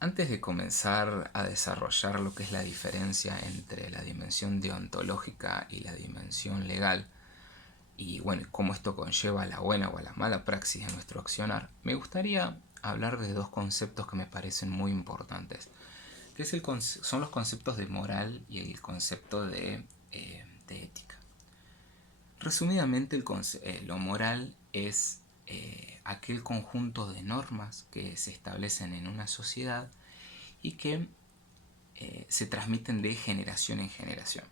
Antes de comenzar a desarrollar lo que es la diferencia entre la dimensión deontológica y la dimensión legal, y bueno, cómo esto conlleva a la buena o a la mala praxis de nuestro accionar, me gustaría hablar de dos conceptos que me parecen muy importantes, que son los conceptos de moral y el concepto de ética. Resumidamente, lo moral es aquel conjunto de normas que se establecen en una sociedad y que se transmiten de generación en generación.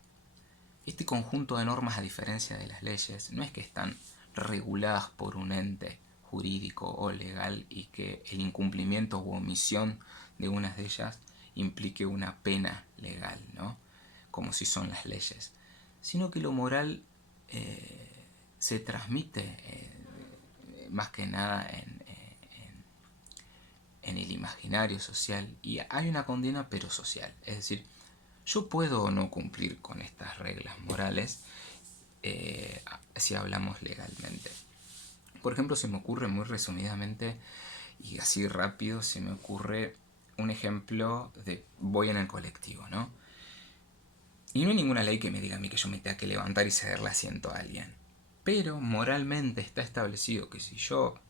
Este conjunto de normas, a diferencia de las leyes, no es que están reguladas por un ente jurídico o legal y que el incumplimiento u omisión de unas de ellas implique una pena legal, ¿no? Como si son las leyes, sino que lo moral se transmite más que nada en el imaginario social, y hay una condena pero social, es decir, yo puedo o no cumplir con estas reglas morales si hablamos legalmente. Por ejemplo, se me ocurre muy resumidamente y así rápido, se me ocurre un ejemplo de voy en el colectivo, ¿no? Y no hay ninguna ley que me diga a mí que yo me tenga que levantar y cederle asiento a alguien. Pero moralmente está establecido que si yo,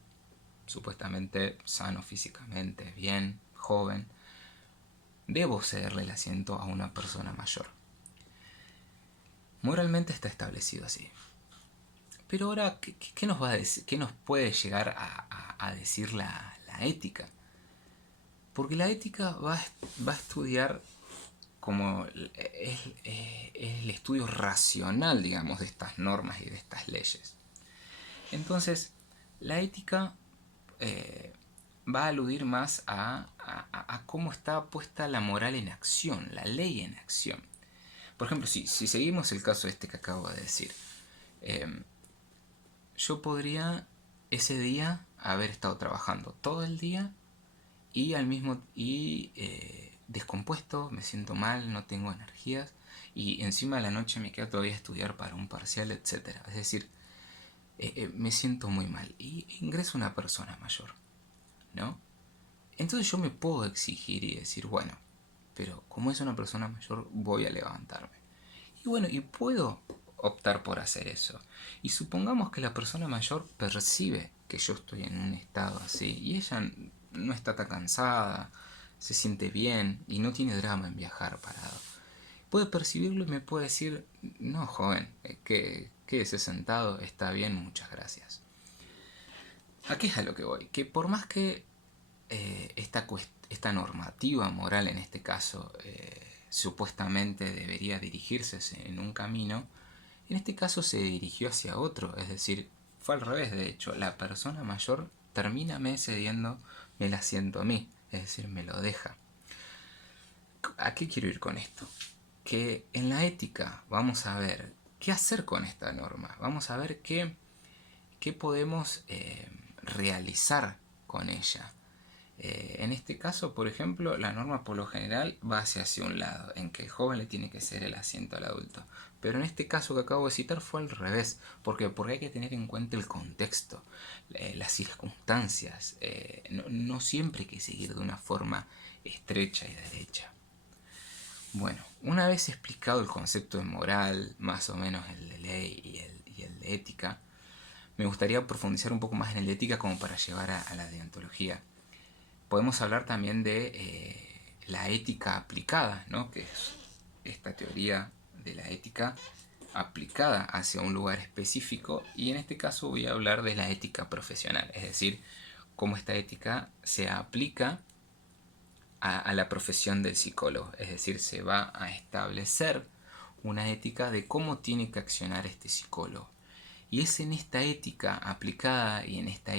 supuestamente sano físicamente, bien, joven, debo cederle el asiento a una persona mayor. Moralmente está establecido así. Pero ahora, ¿qué nos va a decir, qué nos puede llegar a decir la ética? Porque la ética va a estudiar como es el estudio racional, digamos, de estas normas y de estas leyes. Entonces, la ética va a aludir más a cómo está puesta la moral en acción, la ley en acción. Por ejemplo, si seguimos el caso este que acabo de decir, yo podría ese día haber estado trabajando todo el día y descompuesto, me siento mal, no tengo energías y encima de la noche me quedo todavía a estudiar para un parcial, etcétera. Es decir, me siento muy mal y ingreso una persona mayor, ¿no? Entonces yo me puedo exigir y decir, bueno, pero como es una persona mayor, voy a levantarme. Y bueno, y puedo optar por hacer eso. Y supongamos que la persona mayor percibe que yo estoy en un estado así y ella no está tan cansada, se siente bien y no tiene drama en viajar parado. Puede percibirlo y me puede decir, no, joven, quédese sentado, está bien, muchas gracias. Aquí es a lo que voy, que por más que esta normativa moral en este caso supuestamente debería dirigirse en un camino, en este caso se dirigió hacia otro, es decir, fue al revés. De hecho, la persona mayor termina me cediendo el asiento a mí, es decir, me lo deja. ¿A qué quiero ir con esto? Que en la ética vamos a ver qué hacer con esta norma, vamos a ver qué podemos realizar con ella. En este caso, por ejemplo, la norma por lo general va hacia un lado, en que el joven le tiene que ceder el asiento al adulto. Pero en este caso que acabo de citar fue al revés. ¿Por qué? Porque hay que tener en cuenta el contexto, las circunstancias. No siempre hay que seguir de una forma estrecha y derecha. Bueno, una vez explicado el concepto de moral, más o menos el de ley y el de ética, me gustaría profundizar un poco más en el de ética como para llevar a la deontología. Podemos hablar también de la ética aplicada, ¿no? Que es esta teoría de la ética aplicada hacia un lugar específico, y en este caso voy a hablar de la ética profesional, es decir, cómo esta ética se aplica a la profesión del psicólogo, es decir, se va a establecer una ética de cómo tiene que accionar este psicólogo. Y es en esta ética aplicada y en esta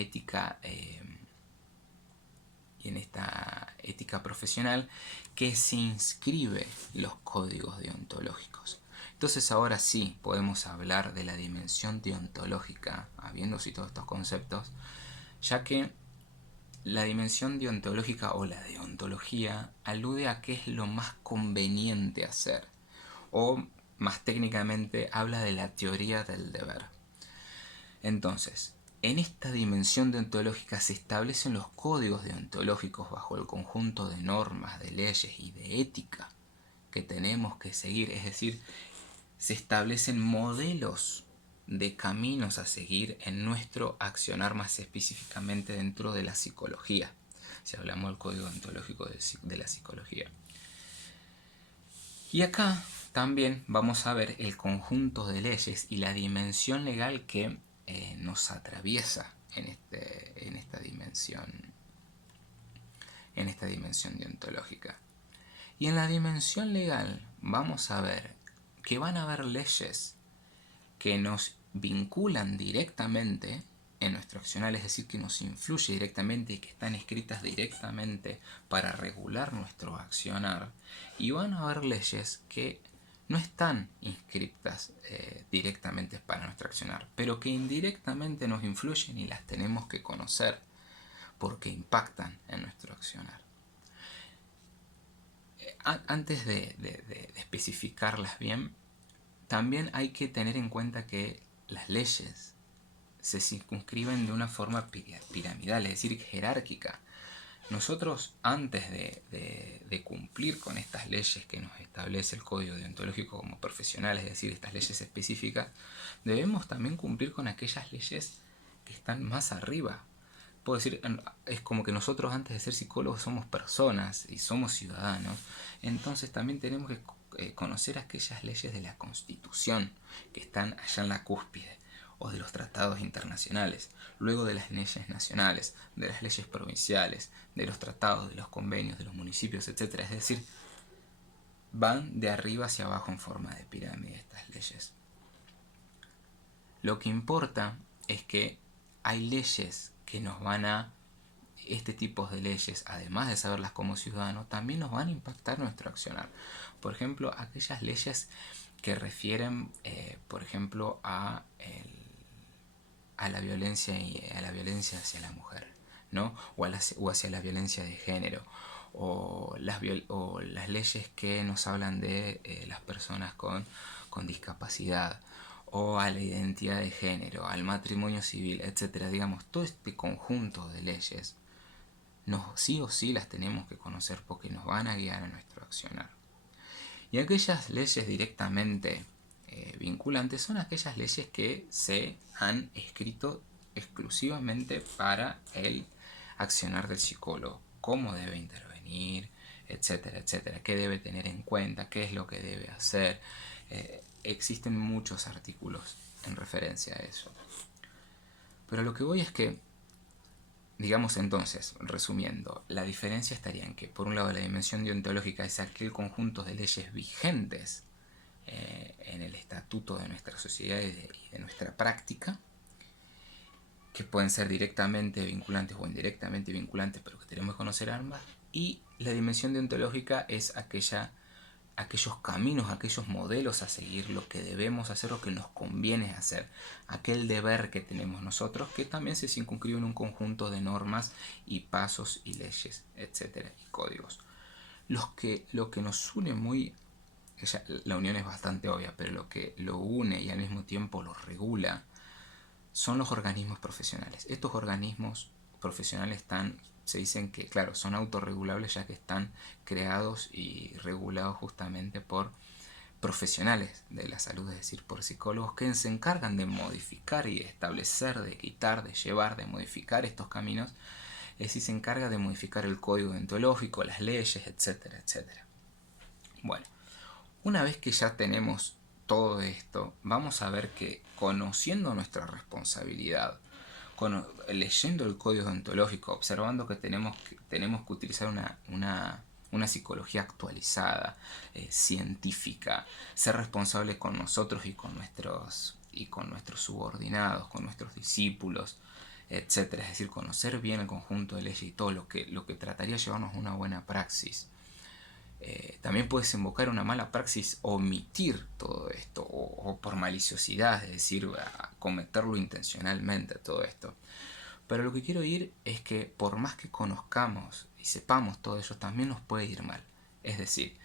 ética profesional que se inscribe los códigos deontológicos. Entonces ahora sí podemos hablar de la dimensión deontológica, habiendo citado estos conceptos, ya que la dimensión deontológica o la deontología alude a qué es lo más conveniente hacer, o más técnicamente habla de la teoría del deber. Entonces, En esta dimensión deontológica se establecen los códigos deontológicos bajo el conjunto de normas, de leyes y de ética que tenemos que seguir. Es decir, se establecen modelos de caminos a seguir en nuestro accionar, más específicamente dentro de la psicología, si hablamos del código deontológico de la psicología. Y acá también vamos a ver el conjunto de leyes y la dimensión legal que nos atraviesa en esta dimensión deontológica. Y en la dimensión legal vamos a ver que van a haber leyes que nos vinculan directamente en nuestro accionar, es decir, que nos influye directamente y que están escritas directamente para regular nuestro accionar. Y van a haber leyes que no están inscritas directamente para nuestro accionar, pero que indirectamente nos influyen y las tenemos que conocer porque impactan en nuestro accionar. Antes de especificarlas bien, también hay que tener en cuenta que las leyes se circunscriben de una forma piramidal, es decir, jerárquica. Nosotros, antes de cumplir con estas leyes que nos establece el código deontológico como profesionales, es decir, estas leyes específicas, debemos también cumplir con aquellas leyes que están más arriba. Puedo decir, es como que nosotros antes de ser psicólogos somos personas y somos ciudadanos, entonces también tenemos que conocer aquellas leyes de la Constitución que están allá en la cúspide, o de los tratados internacionales, luego de las leyes nacionales, de las leyes provinciales, de los tratados, de los convenios, de los municipios, etc. Es decir, van de arriba hacia abajo en forma de pirámide estas leyes. Lo que importa es que hay leyes que nos van a... Este tipo de leyes, además de saberlas como ciudadanos, también nos van a impactar nuestro accionar. Por ejemplo, aquellas leyes que refieren, por ejemplo, a la violencia hacia la mujer, ¿no? O hacia la violencia de género, o las leyes que nos hablan de las personas con discapacidad, o a la identidad de género, al matrimonio civil, etcétera. Digamos, todo este conjunto de leyes sí o sí las tenemos que conocer porque nos van a guiar a nuestro accionar. Y aquellas leyes directamente vinculantes son aquellas leyes que se han escrito exclusivamente para el accionar del psicólogo, cómo debe intervenir, etcétera, etcétera, qué debe tener en cuenta, qué es lo que debe hacer. Existen muchos artículos en referencia a eso. Pero lo que voy es que, digamos entonces, resumiendo, la diferencia estaría en que, por un lado, la dimensión deontológica es aquel conjunto de leyes vigentes en el estatuto de nuestra sociedad y de nuestra práctica, que pueden ser directamente vinculantes o indirectamente vinculantes, pero que tenemos que conocer ambas. Y la dimensión deontológica es aquellos caminos, aquellos modelos a seguir, lo que debemos hacer, lo que nos conviene hacer, aquel deber que tenemos nosotros, que también se circunscribe en un conjunto de normas y pasos y leyes, etcétera, y códigos. Lo que nos une muy... La unión es bastante obvia, pero lo que lo une y al mismo tiempo lo regula son los organismos profesionales. Estos organismos profesionales se dicen que, claro, son autorregulables ya que están creados y regulados justamente por profesionales de la salud, es decir, por psicólogos que se encargan de modificar y de establecer, de quitar, de llevar, de modificar estos caminos, es decir, se encarga de modificar el código deontológico, las leyes, etcétera, etcétera. Bueno, una vez que ya tenemos todo esto, vamos a ver que conociendo nuestra responsabilidad, leyendo el código deontológico, observando que tenemos que utilizar una psicología actualizada, científica, ser responsable con nosotros y con nuestros subordinados, con nuestros discípulos, etcétera. Es decir, conocer bien el conjunto de leyes y todo lo que trataría de llevarnos a una buena praxis. También puedes invocar una mala praxis, omitir todo esto, o por maliciosidad, es decir, cometerlo intencionalmente, todo esto. Pero lo que quiero ir es que por más que conozcamos y sepamos todo ello, también nos puede ir mal. Es decir,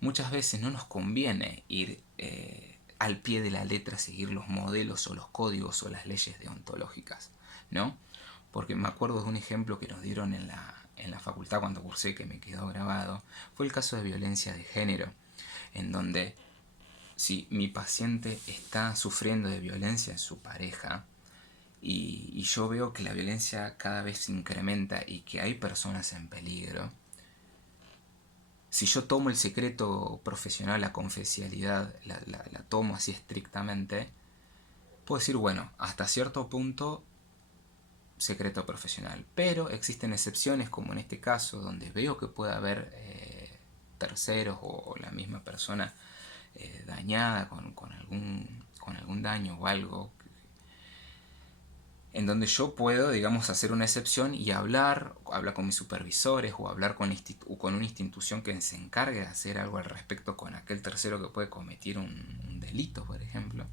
muchas veces no nos conviene ir al pie de la letra, seguir los modelos o los códigos o las leyes deontológicas. ¿no? Porque me acuerdo de un ejemplo que nos dieron en la facultad cuando cursé, que me quedó grabado, fue el caso de violencia de género, en donde si mi paciente está sufriendo de violencia en su pareja, y yo veo que la violencia cada vez se incrementa y que hay personas en peligro, si yo tomo el secreto profesional, la confidencialidad, la tomo así estrictamente, puedo decir, bueno, hasta cierto punto secreto profesional. Pero existen excepciones, como en este caso, donde veo que puede haber terceros o la misma persona dañada con algún daño o algo, en donde yo puedo, digamos, hacer una excepción y hablar con mis supervisores o hablar con una institución que se encargue de hacer algo al respecto con aquel tercero que puede cometer un delito, por ejemplo.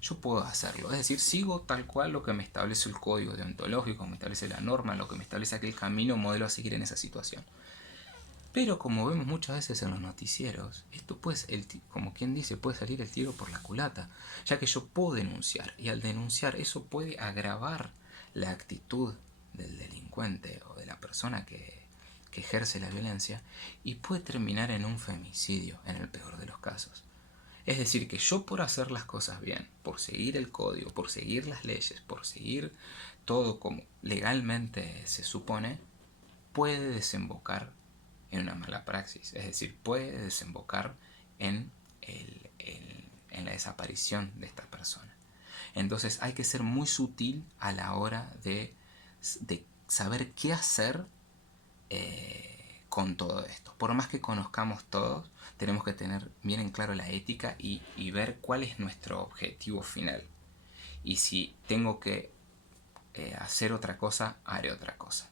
Yo puedo hacerlo, es decir, sigo tal cual lo que me establece el código deontológico, me establece la norma, lo que me establece aquel camino, modelo a seguir en esa situación. Pero como vemos muchas veces en los noticieros, esto pues, como quien dice, puede salir el tiro por la culata, ya que yo puedo denunciar, y al denunciar eso puede agravar la actitud del delincuente o de la persona que ejerce la violencia, y puede terminar en un femicidio, en el peor de los casos. Es decir, que yo por hacer las cosas bien, por seguir el código, por seguir las leyes, por seguir todo como legalmente se supone, puede desembocar en una mala praxis. Es decir, puede desembocar en, en la desaparición de esta persona. Entonces hay que ser muy sutil a la hora de saber qué hacer con todo esto. Por más que conozcamos todos, tenemos que tener bien en claro la ética y ver cuál es nuestro objetivo final. Y si tengo que hacer otra cosa, haré otra cosa.